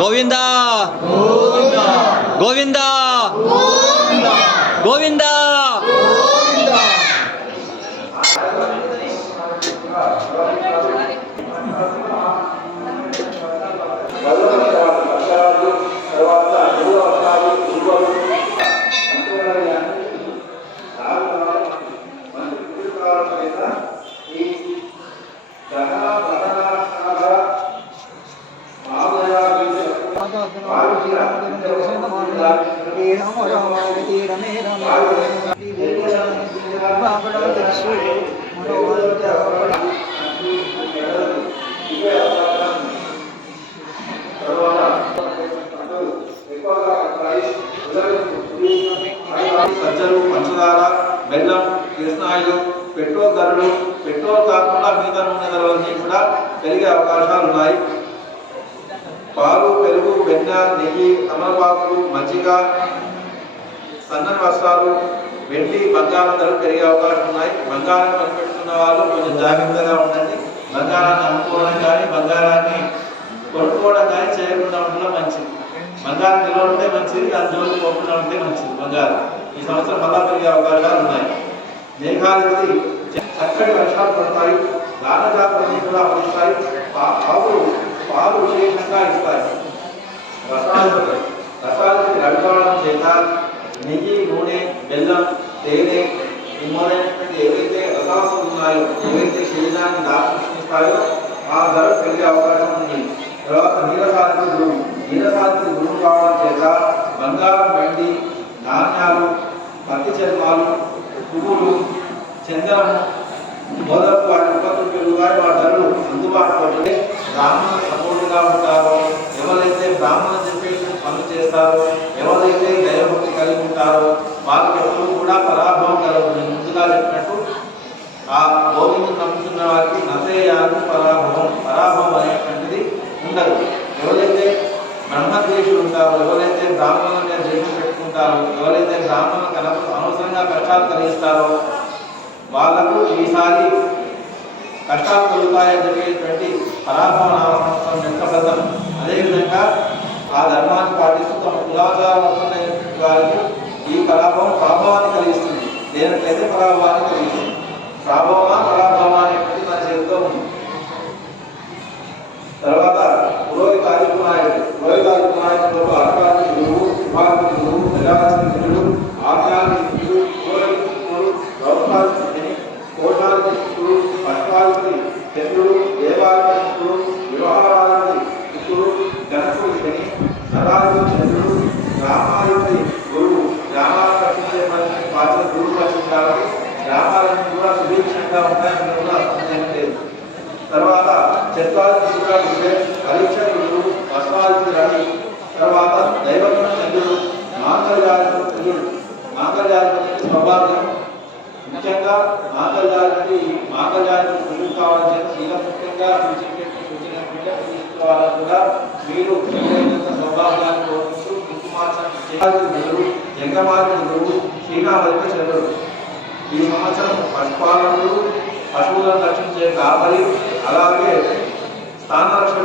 గోవిందా గోవిందా గోవిందా సజ్జలు, పంచదార, బెల్లం, కృష్ణాయిలు, పెట్రోల్ ధరలు, పెట్రోల్ కాకుండా మిగతా నూనె ధరలన్నీ కూడా పెరిగే అవకాశాలు ఉన్నాయి. పాలు, పెరుగు, వెన్న, నెయ్యి, తమలపాకులు, మజ్జిగ, సన్నని వస్త్రాలు, వెండి, బంగారం ధరలు పెరిగే అవకాశం ఉన్నాయి. బంగారం కొనిపెట్టుకున్న వాళ్ళు కొంచెం జాగ్రత్తగా ఉండండి. బంగారాన్ని అమ్ముకోవడం కానీ బంగారాన్ని కొనుక్కోవడం కానీ చేయకుండా ఉండడం మంచిది. బంగారం నిల్వ ఉంటే మంచిది, దాని జోలికి పోకుండా ఉంటే మంచిది. బంగారం ఈ సంవత్సరం మళ్ళా పెరిగే అవకాశాలు ఉన్నాయి. మేఘాలకి చక్కటి వర్షాలు పడతాయి. దానజాతులన్నీ కూడా పడతాయి. పాలు విశేషంగా ఇస్తాయి. రసాలకి రవివాడడం చేత నెయ్యి, నూనె, బెల్లం, తేనె మొదలైనటువంటి ఏవైతే రసాలు ఉన్నాయో, ఏవైతే శరీరాన్ని దాచిస్తాయో ఆ ధర పెరిగే అవకాశం ఉంది. తర్వాత నీరసానికి గురువు కావడం చేత బంగారం, వెండి, ధాన్యాలు, పత్తి చర్మాలు, పువ్వులు, చందనము మొదలగు వాటి ఉత్పత్తులు పెరుగుతాయి. వాటి ధరలు అందుబాటులో ఉంటే బ్రాహ్మణులు సపోర్టుగా ఉంటారో, ఎవరైతే బ్రాహ్మణులు చెప్పేసి పనులు చేస్తారో, ఎవరైతే దైవభక్తి కలిగి ఉంటారో వాళ్ళకి ఎప్పుడు కూడా పరాభవం కలగదు. ముందుగా చెప్పినట్టు ఆ గోవిందుని నమ్ముతున్న వారికి నసేయాలు పరాభవం అనేటువంటిది ఉండదు. ఎవరైతే బ్రహ్మద్వేషులు ఉంటారో, ఎవరైతే బ్రాహ్మణుల మీద ద్వేషం పెట్టుకుంటారో, ఎవరైతే బ్రాహ్మణులకు అనవసరంగా కష్టాలు కలిగిస్తారో వాళ్లకు ఈసారి కష్టాలు కలుగుతాయని చెప్పేటువంటి పరాభవం లెక్కబద్ధం. అదేవిధంగా ఆ ధర్మాన్ని పాటిస్తూ తమ కులాచారమైన వారికి ఈ ప్రభావాన్ని కలిగిస్తుంది. దేనికైతే పరాభవాన్ని కలిగిస్తుంది. పరాభవం అనేటువంటి మన చేతిలో ఉంది. తర్వాత పురోహితాధిక నాయకుడు అర్కాది గురువు, విభాగ గురువు, ప్రజాధికుడు, ఆజ్ఞాధికుడు, పురోహితుడు, గౌరవాధికుడు, కోటాధికుడు, పట్టాధిపతి, చంద్రుడు, దేవాధికుడు, వివాహాధికుడు, జనకుడు శని, నరాధిపతి చంద్రుడు, గ్రామాధిపతి గురువు. గ్రామాలను రక్షించే బాధ్యత గురువు రక్షించాలి. గ్రామాలన్నీ కూడా సుభిక్షంగా ఉంటాయని కూడా సందేహం లేదు. తర్వాత చత్వాధిపతి కూడా పరీక్షలు గురువు, అష్టాధిపతి రవి. తర్వాత దైవజ్ఞ చంద్రుడు, మాంగళ్యాధిపతి స్వభావం. ముఖ్యంగా మాంగళ్యాధిపతి గురువు కావాలని శీలం ముఖ్యంగా సూచించుకోవాలని కూడా మీరు స్వభావాన్ని కోరుకుంటూ గురువు, జంగమాది గురువు, శ్రీనాథిపతి చంద్రుడు. ఈ సంవత్సరం పశుపాలకుడు, పశువులను రక్షించే కాపరి, అలాగే స్థాన రక్షణ